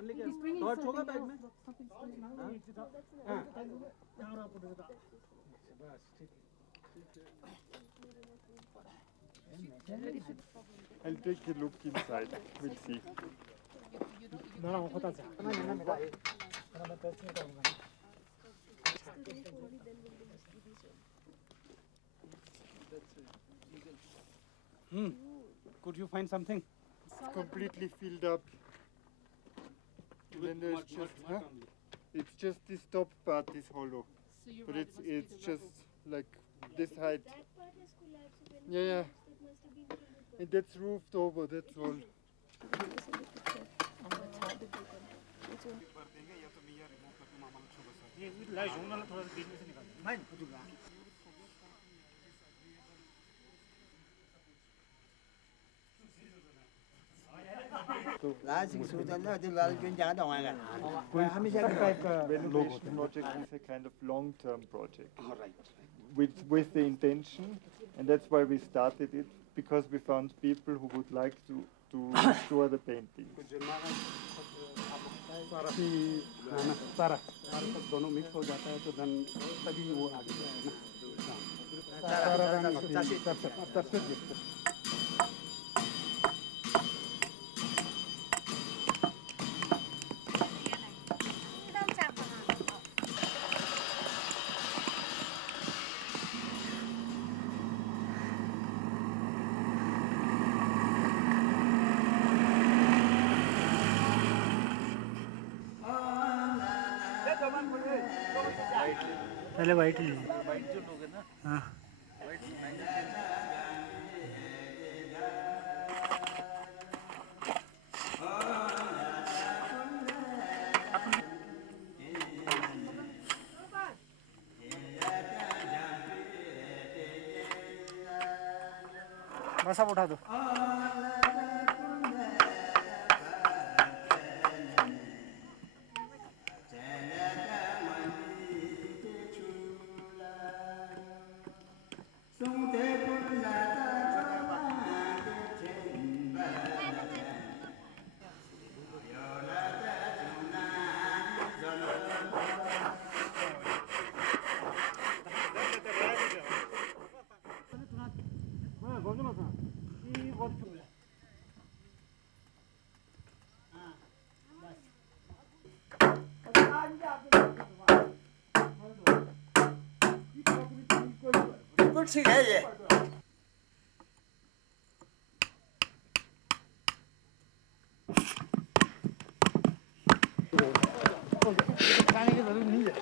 Only torch होगा bag में? I'll take a look inside. We'll see. Could you find something? It's completely filled up. Then there's it's just this top part is hollow, but it's just like this height. That part has collapsed. Yeah. And that's roofed over. That's all. Renovation project is a kind of long-term project. With the intention, and that's why we started it, because we found people who would like to restore the paintings. दोनों mix हो जाता है तो then तभी वो आगे पहले white ही white जो लोग हैं ना हाँ वाइट बस आप उठा दो ठीक है ये खाने की जरूरत नहीं है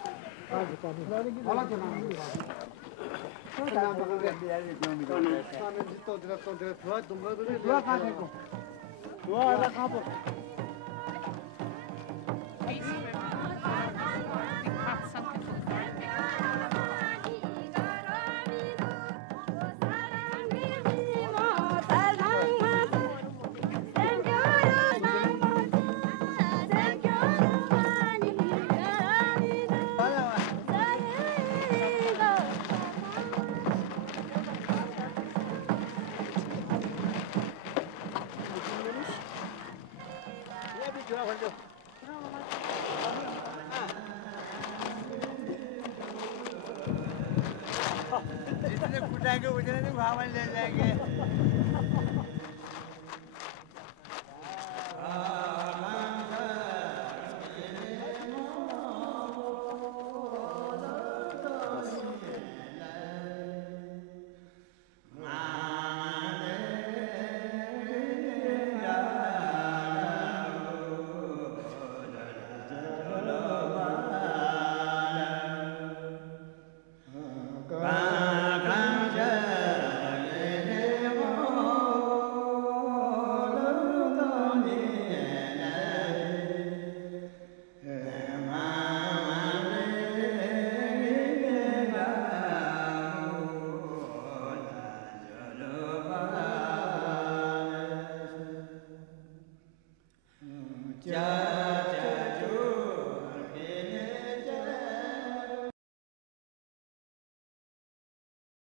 जितने फुटाएंगे उतने नहीं भाव ले जाएंगे Yeah.